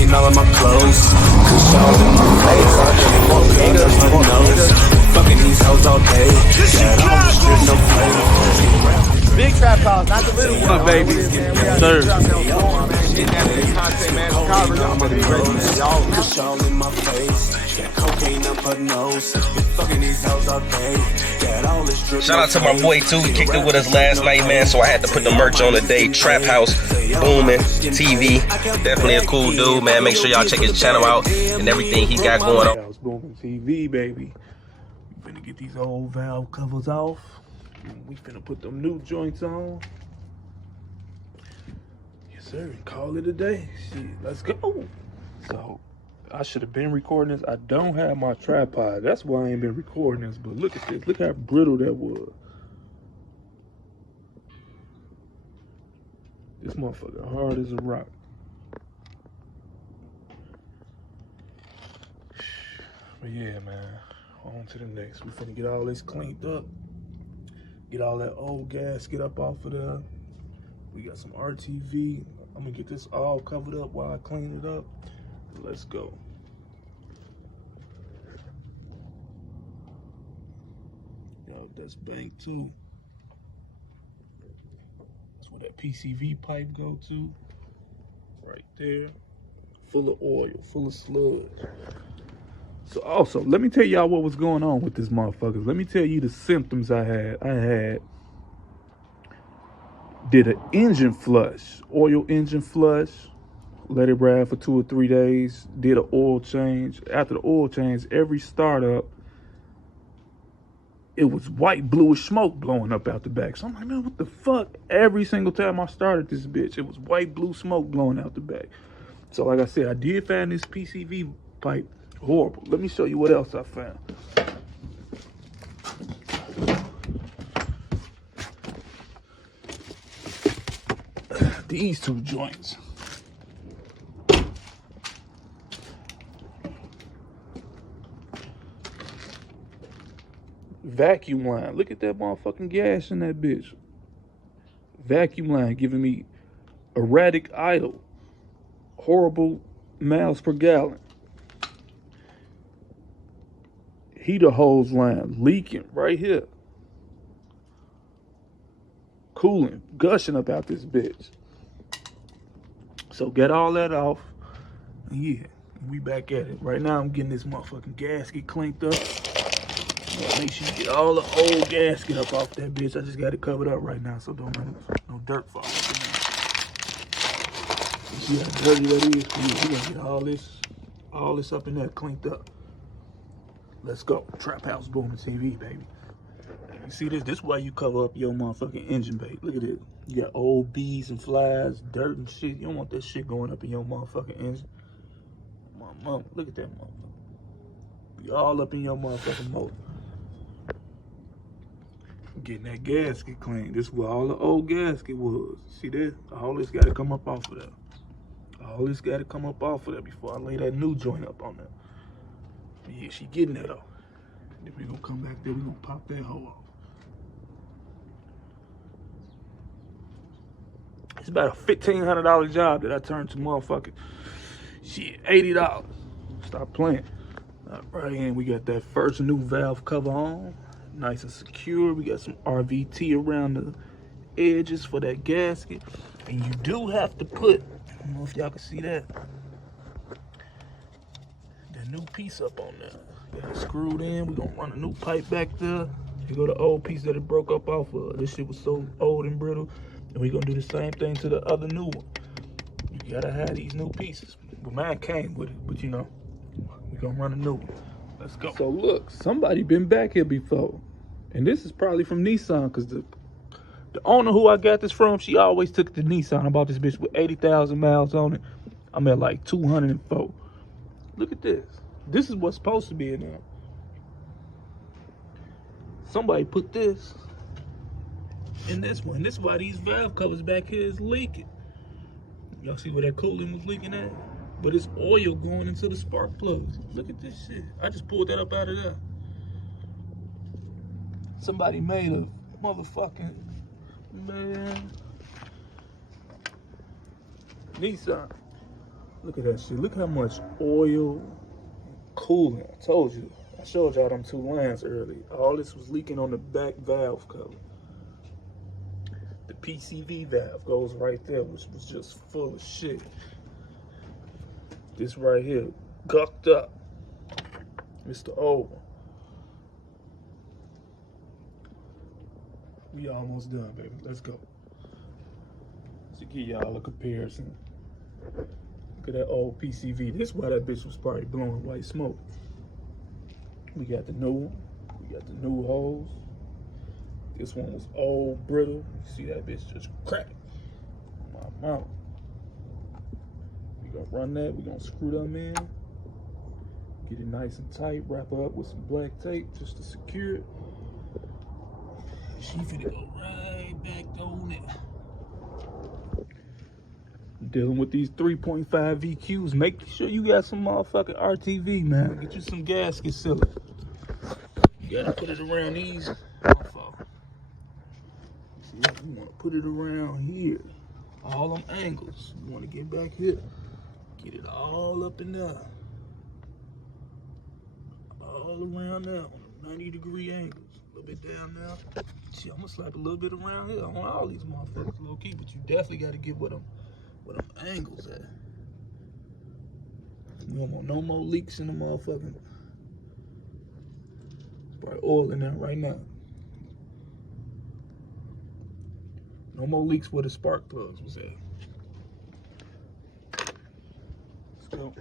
cocaine all in my clothes. Kush all in my face. Cocaine up my nose. Fucking these hoes all day. Got all the strip, no flavor. Big trap house, not the little one. Baby. Yes, Sir. Getting that big content, man. I'm gonna be ready for y'all. Kush all in my face. Got cocaine up her nose. Been fucking these hoes all day. Got all the strip. Shout out to my boy too. He kicked it with us last night, man. So I had to put the merch on today. Trap House, booming, TV. Definitely a cool dude, man. Make sure y'all check his channel out and everything he got going on. House booming TV, baby. We finna get these old valve covers off. We finna put them new joints on. Yes, sir. And call it a day. Shit, let's go. So, I should have been recording this. I don't have my tripod. That's why I ain't been recording this. But look at this. Look how brittle that was. This motherfucker hard as a rock. But yeah, man. On to the next. We finna get all this cleaned up. Get all that old gasket up off of there. We got some RTV. I'm gonna get this all covered up while I clean it up. Let's go. Yo, that's bank too. That's where that PCV pipe go to. Right there. Full of oil, full of sludge. So also, let me tell y'all what was going on with this motherfucker. Let me tell you the symptoms I had. Did an engine flush, oil engine flush. Let it ride for 2 or 3 days. Did an oil change. After the oil change, every startup, it was white bluish smoke blowing up out the back. So I'm like, man, what the fuck? Every single time I started this bitch, it was white blue smoke blowing out the back. So like I said, I did find this PCV pipe horrible. Let me show you what else I found. These two joints. Vacuum line. Look at that motherfucking gas in that bitch. Vacuum line giving me erratic idle. Horrible miles per gallon. Heater hose line leaking right here. Coolant gushing up out this bitch. So get all that off. Yeah, we back at it. Right now I'm getting this motherfucking gasket cleaned up. Make sure you get all the old gasket up off that bitch. I just got it covered up right now, so don't no dirt fall. You see how dirty that is? Yeah, we gonna get all this up in there cleaned up. Let's go. Trap House booming TV, baby. You see this? This is why you cover up your motherfucking engine bay. Look at it. You got old bees and flies, dirt and shit. You don't want that shit going up in your motherfucking engine. My mom, look at that motherfucker. You all up in your motherfucking motor. Getting that gasket clean. This is where all the old gasket was. See this? All this got to come up off of that. All this got to come up off of that before I lay that new joint up on there. Yeah, she getting that off. Then we gonna come back there, we gonna pop that hoe off. It's about a $1,500 job that I turned to motherfucking shit, $80. Stop playing. Right in, we got that first new valve cover on. Nice and secure. We got some RVT around the edges for that gasket. And you do have to put, I don't know if y'all can see that new piece up on there. Got it screwed in. We're gonna run a new pipe back there. Here go the old piece that it broke up off of. This shit was so old and brittle. And we're gonna do the same thing to the other new one. You gotta have these new pieces. But mine came with it, but you know, we're gonna run a new one. Let's go. So look, somebody been back here before. And this is probably from Nissan, because the owner who I got this from, she always took it to Nissan. I bought this bitch with 80,000 miles on it. I'm at like 204. Look at this. This is what's supposed to be in there. Somebody put this in this one. This is why these valve covers back here is leaking. Y'all see where that coolant was leaking at? But it's oil going into the spark plugs. Look at this shit. I just pulled that up out of there. Somebody made a motherfucking, man. Nissan. Look at that shit. Look how much oil, coolant. I told you. I showed y'all them 2 lines earlier. All this was leaking on the back valve cover. The PCV valve goes right there, which was just full of shit. This right here, gucked up. It's the old one. We almost done, baby. Let's go. To give y'all a comparison. Look at that old PCV. This is why that bitch was probably blowing white smoke. We got the new one. We got the new hose. This one was old, brittle. You see that bitch just crack. My mouth. We gonna run that. We gonna screw them in. Get it nice and tight. Wrap her up with some black tape just to secure it. She finna go right back on it. Dealing with these 3.5 VQs. Make sure you got some motherfucking RTV, man. Get you some gasket sealer. You gotta put it around these motherfuckers. See, you wanna put it around here. All them angles. You wanna get back here. Get it all up in there. All around there on 90-degree angles. A little bit down there. Shit, I'm gonna slap a little bit around here on all these motherfuckers low key, but you definitely gotta get where them angles at. You don't want no more leaks in the motherfucking. Probably oil in there right now. No more leaks where the spark plugs was at. Let's go.